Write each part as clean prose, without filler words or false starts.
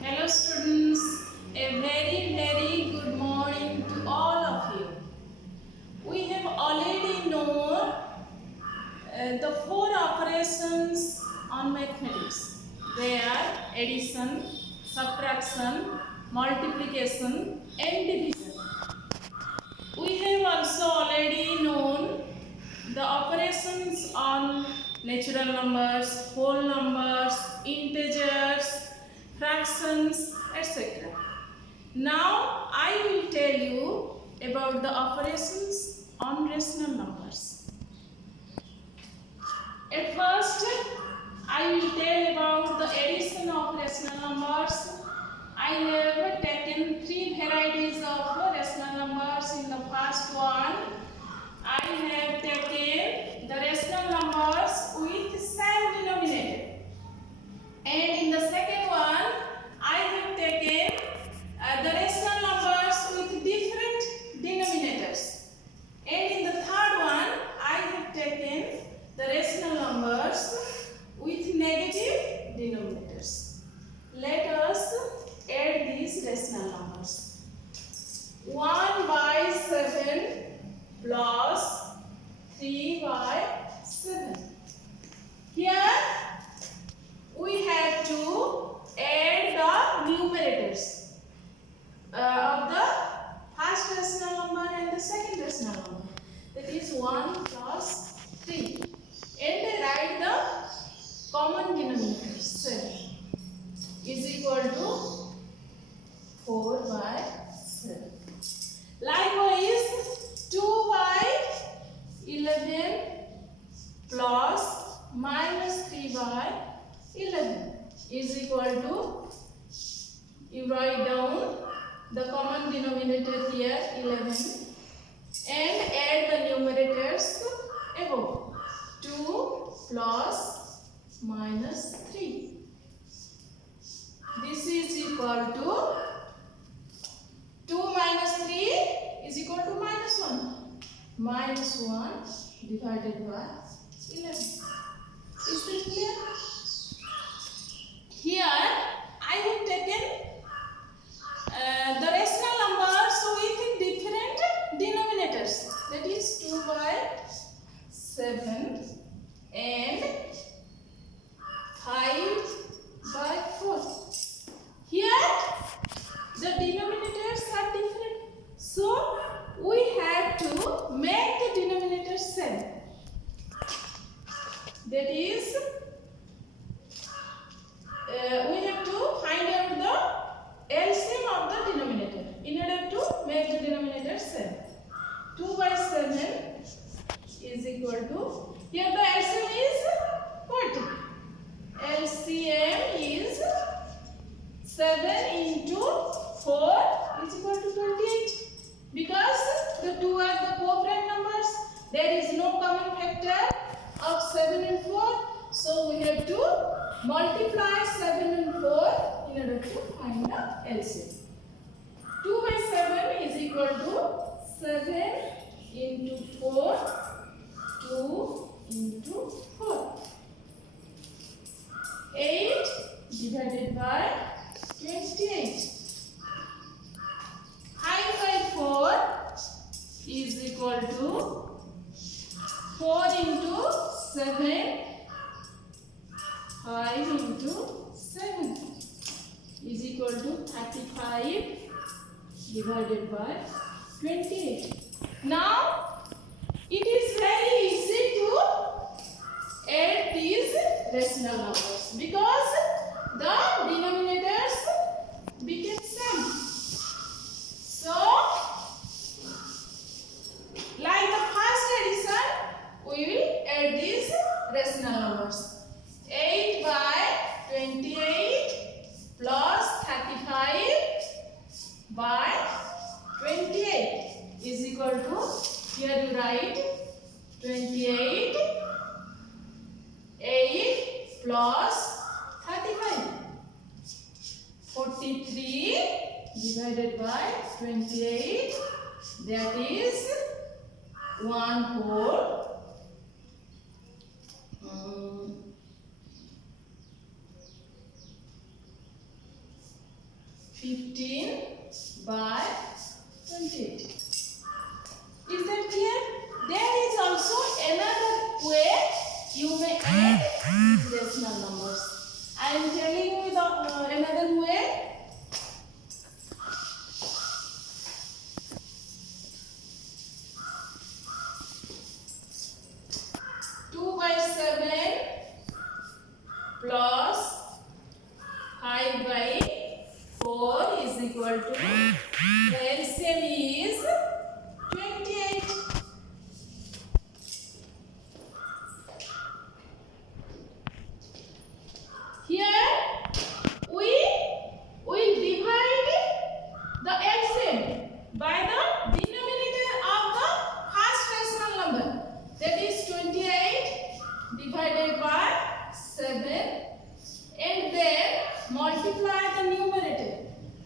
Hello students, a very good morning to all of you. We have already known the four operations on mathematics. They are addition, subtraction, multiplication and division. We have also already known the operations on natural numbers, whole numbers, integers, fractions, etc. Now I will tell you about the operations on rational numbers. At first, I will tell about the addition of rational numbers. I have taken three varieties of rational numbers. In the first one, I have taken the rational numbers with same denominator. And in the second one, I have taken the rational numbers with different denominators. And in the third one, I have taken the rational numbers with negative denominators. Let us add these rational numbers. 1 by 7 plus 3 by 7. Here we have to add the numerators of the first rational number and the second rational number. That is 1 plus 3. And write the common denominator 7 is equal to 4 by 7. Likewise, 2 by 11 plus minus 3 by 11 is equal to, you write down the common denominator here 11 and add the numerators above. 2 plus minus 3. This is equal to 2 minus 3 is equal to minus 1. Minus 1 divided by 11. Is this clear? Here I have taken the rational numbers with different denominators. That is 2 by 7 and 5 by 4. Here the denominators are different. So we have to make the denominators same. That is, we have to find out the LCM of the denominator in order to make the denominator same. 2 by 7 is equal to, here the LCM is what? LCM is 7 into 4 is equal to 28. Because the two are the co-prime numbers, there is no common factor of 7 and 4. So we have to multiply 7 and 4 in order to find the LCM. 2 by 7 is equal to 7 into 4, 2 into 4. 8 divided by 28. 5 by 4 is equal to 4 into 7. 5 into 7 is equal to 35 divided by 28. Now it is very easy to add these rational numbers because the denominators became same. So, like the first addition, we will add these rational numbers. 8 by 28 plus 35 by 28 is equal to, here you write 28, 8 plus 35. 43 divided by 28, that is 1 whole. 15 by 28. Is that clear? There is also another way you may add rational numbers. I am telling you the another way. 2 by 7 plus 5 by 4 is equal to, the LCM is 28. Here we will divide the LCM by the denominator of the first rational number, that is 28 divided by 7, and then multiply the numerator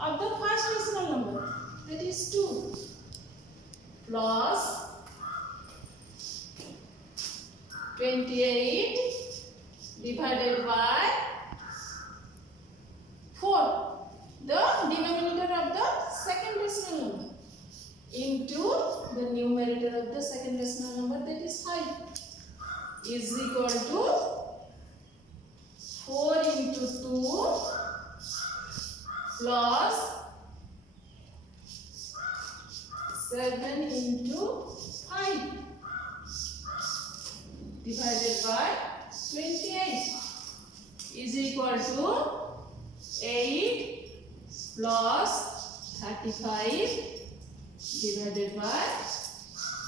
of the first rational number, that is 2, plus 28 divided by 4, the denominator of the second rational number, into the numerator of the second rational number, that is 5, is equal to 4 into 2 plus 7 into 5 divided by 28 is equal to 8 plus 35 divided by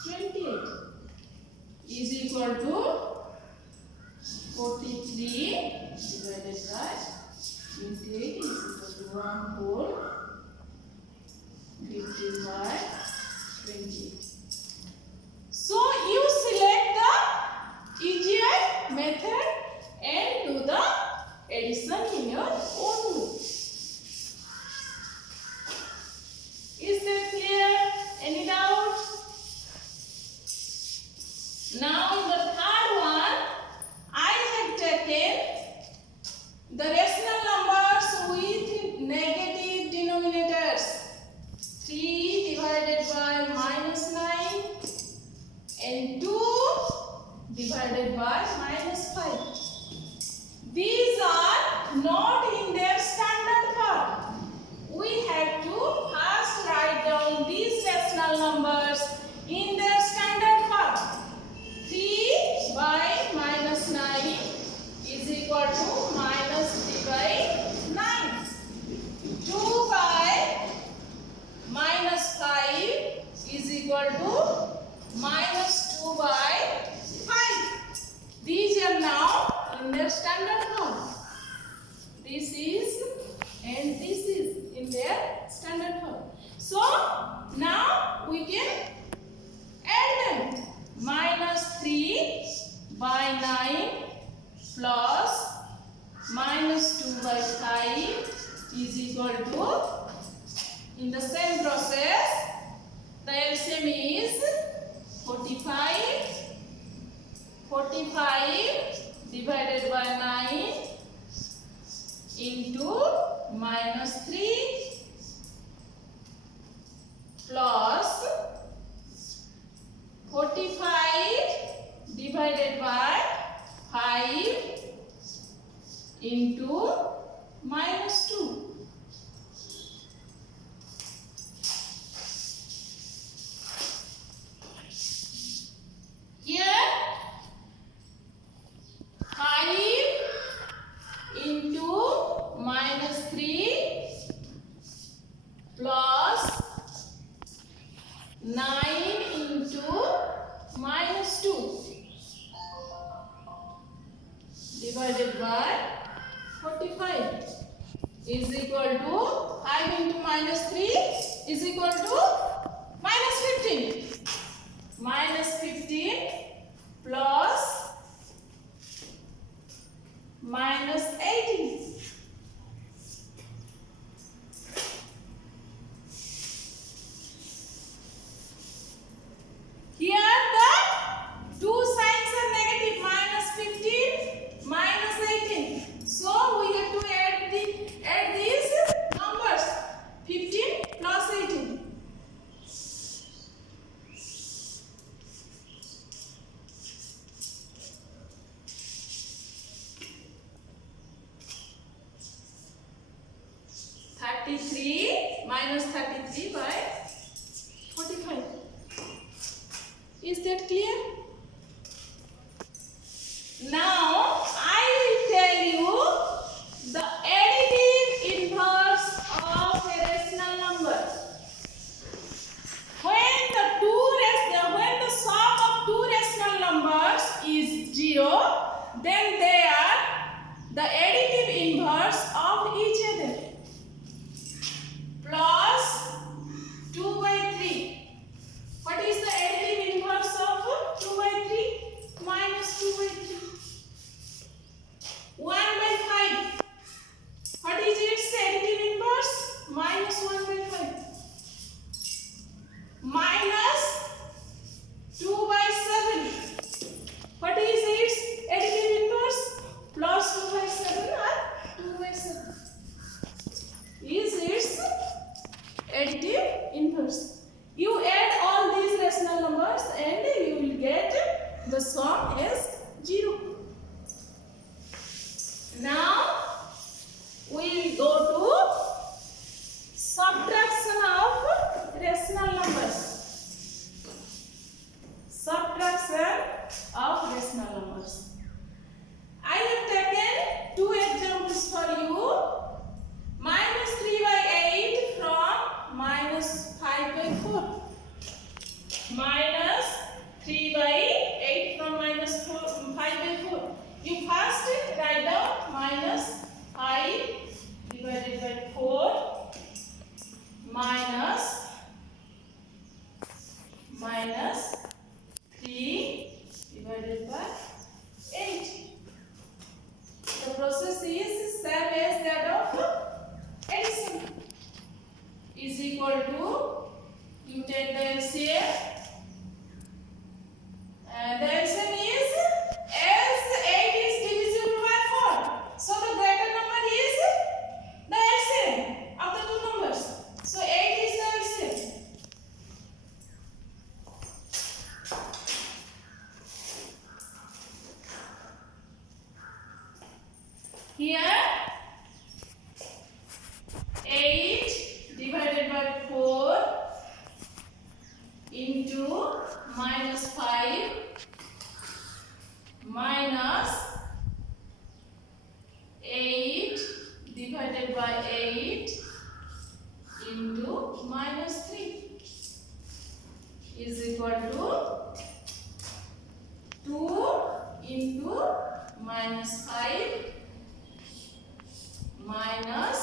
28 is equal to 43 divided by 28 is equal to 1 whole 15 by 28. So you select the easier method and do the addition in your own way. Is that clear? Any doubt? Now in the third one, I have taken the rational numbers with negative denominators. 3 divided by -9 and 2 divided by -5. These are not in their standard form. We have to first write down these rational numbers in their standard form. 3 by -9 is equal to -3 by 9. 2 by -5 is equal to -2 by 5. These are now in their standard form. This is and this is in their standard form. So now we can add them. -3 by 9 plus -2 by 5 is equal to, in the same process, the LCM is 45. 45 divided by 9 into -3 plus 45 divided by 5 into -2. Here 5 into -3 plus 9 into -2 divided by 45 is equal to, 5 into -3 is equal to -15. -15 plus -18. Here the two signs are negative, -15, -18. So we have to add these numbers. 33 minus 33 by 45. Is that clear? Now I will tell you the additive inverse of a rational number. When the sum of two rational numbers is 0, then they are the additive inverse of each other. Plus 2 by 3. What is the additive inverse of 2 by 3? Minus 2 by 3. 1 by 5. What is its additive inverse? Minus 1 by 5. Minus 2 by 7. What is its additive inverse? Plus 2 by 7 or 2 by 7. Is its additive inverse. You add all these rational numbers and you will get the sum as 0. Now we will go to subtraction of rational numbers. Subtraction of rational numbers. I have taken two examples for you. Minus 3 by 8 from minus 5 by 4. Minus 3 by 8 from minus 5 by 4. You first write down minus 5 divided by 4 minus 3 divided by 8. The process is same as that of addition. Is equal to, you take the LCM, and the LCM is as 8 is divisible by 4. So the greater number is the LCM of the two numbers. So 8 is the LCM. Here 8 divided by 4 into minus 5 minus 8 divided by 8 into minus 3 is equal to 2 into minus 5 minus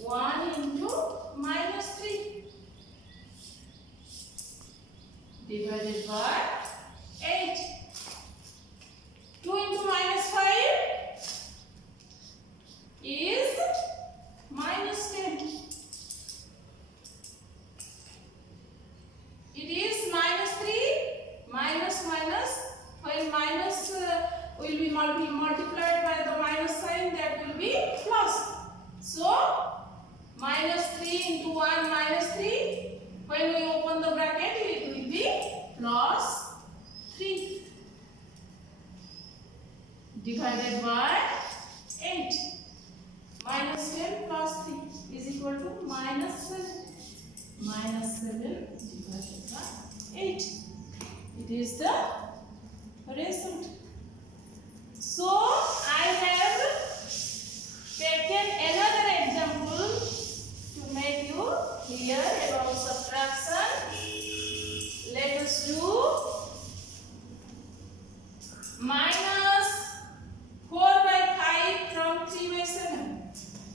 1 into minus 3 divided by 8. 2 into minus 5 is minus 10. It is minus 3 minus minus. When minus will be multiplied by the minus sign, that will be plus. So minus 3 into 1 minus 3. When we open the bracket, it will be plus 3 divided by 8. Minus 10 plus 3 is equal to minus 7. Minus 7 divided by 8. It is the result. So I have taken another example to make you clear about subtraction. Let us do minus 4 by 5 from 3 by 7.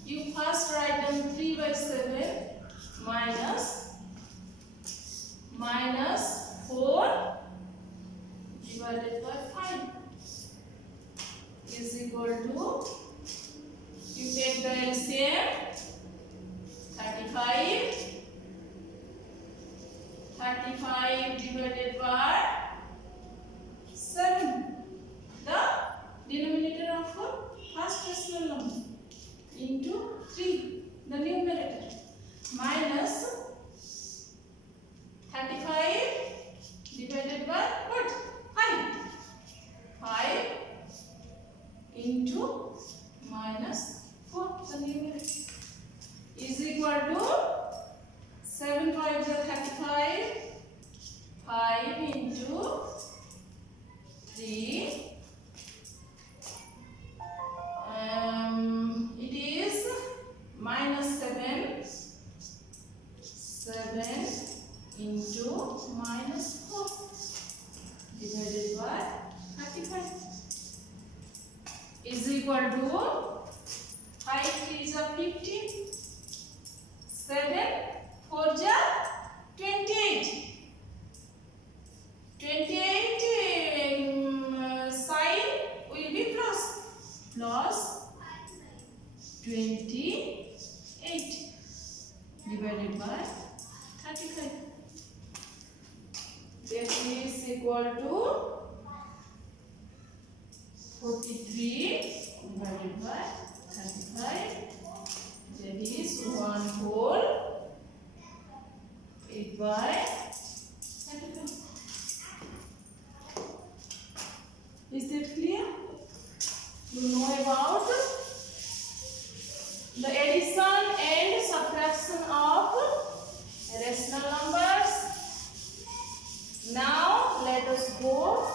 You first write down 3 by 7 minus 4 divided by 5 is equal to, you take the LCM, 35 divided by 7, the denominator of first rational number, into 3, the numerator, minus 35 divided by what? 5 into minus 4, the numerator. 28 divided by 35. That is equal to 43 divided by 35. That is 1 whole 8 by 35. Is that clear? You know about the addition and subtraction of rational numbers. Now let us go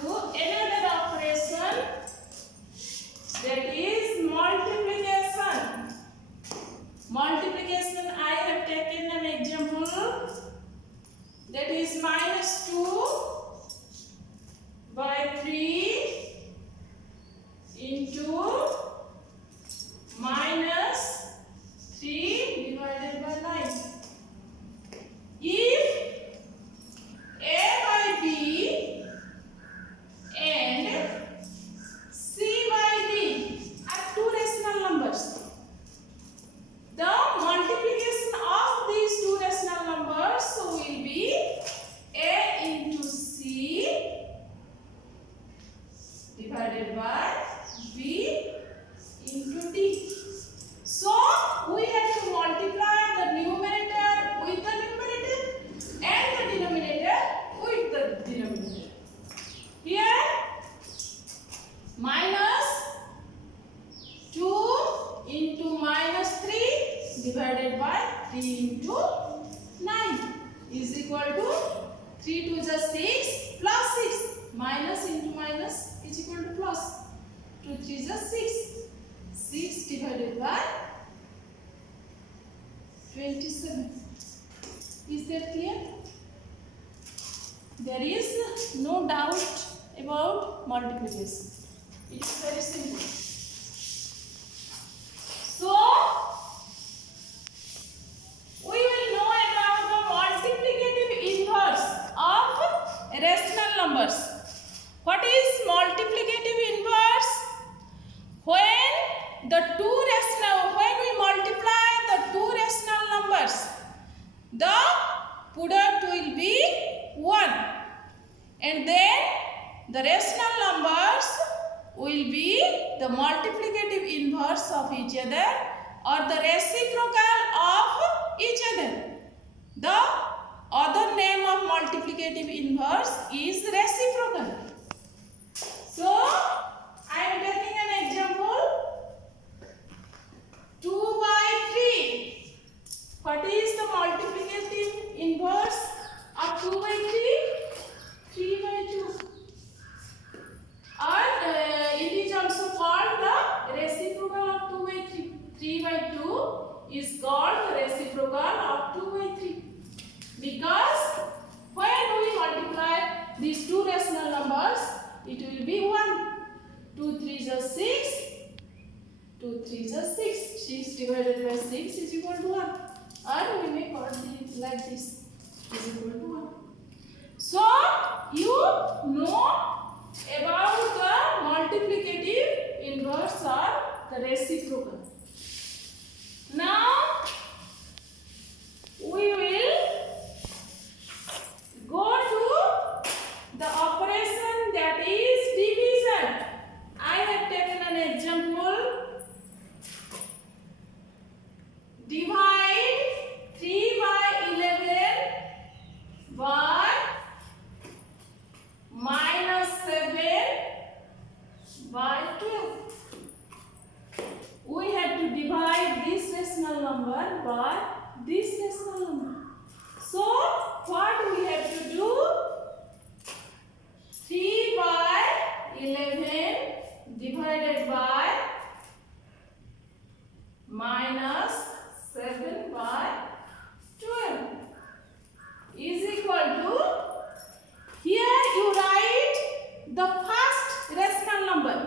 to another operation, that is multiplication. Multiplication, I have taken an example, that is -2 by 3 into -3 divided by 9. If a by b and c by d are two rational numbers, the multiplication of these two rational numbers will be a into c divided by b into d. So we have to multiply the numerator with the numerator and the denominator with the denominator. Here -2 into -3 divided by 3 into 9 is equal to 3 to the 6 plus 6. Minus into minus is equal to plus. 2 3 is 6. 6 divided by 27. Is that clear? There is no doubt about multiplication. It is very simple. So we will know about the multiplicative inverse of rational numbers. What is multiplicative inverse? When we multiply the two rational numbers, the product will be 1, and then the rational numbers will be the multiplicative inverse of each other or the reciprocal of each other. The other name of multiplicative inverse is reciprocal. So I am taking an example, 2 by 3. What is the multiplicative inverse of 2 by 3? 3 by 2. Or it is also called the reciprocal of 2 by 3. 3 by 2 is called the reciprocal of 2 by 3. Because when we multiply these two rational numbers, it will be 1. 2 3 is 6. 2 3 is 6. 6 divided by 6 is equal to 1. Or we may call it like this, is equal to 1. So you know about the multiplicative inverse or the reciprocal. Now we will go to the operation that is division. I have taken an example. Divide 3 by 11 by -7 by 12. We have to divide this rational number by this rational number. So what we have to do? 3 by 11 divided by -7 by 12 is equal to, here you write the first rational number.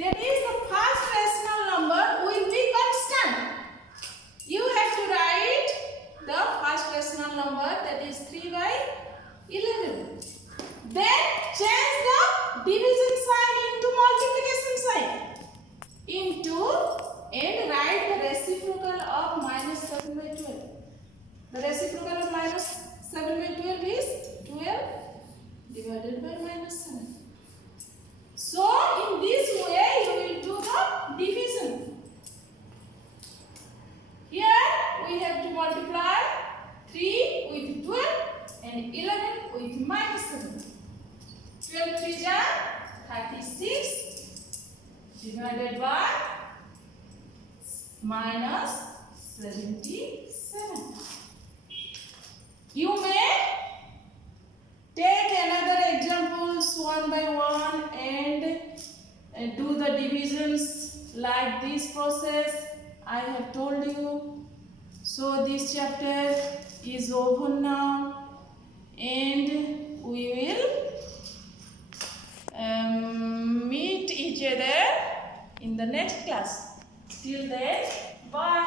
That is, the first rational number will be constant. You have to write the first rational number, that is 3 by 11. Then change the division sign into multiplication sign. Into and The reciprocal of minus 7 by 12 is 12 divided by minus 7. So in this way you will do the division. Here we have to multiply 3 with 12 and 11 with minus 7. 12 3 are 36 divided by minus 77. You may take another examples one by one and do the divisions like this process I have told you. So this chapter is over now and we will meet each other in the next class. Till then, bye.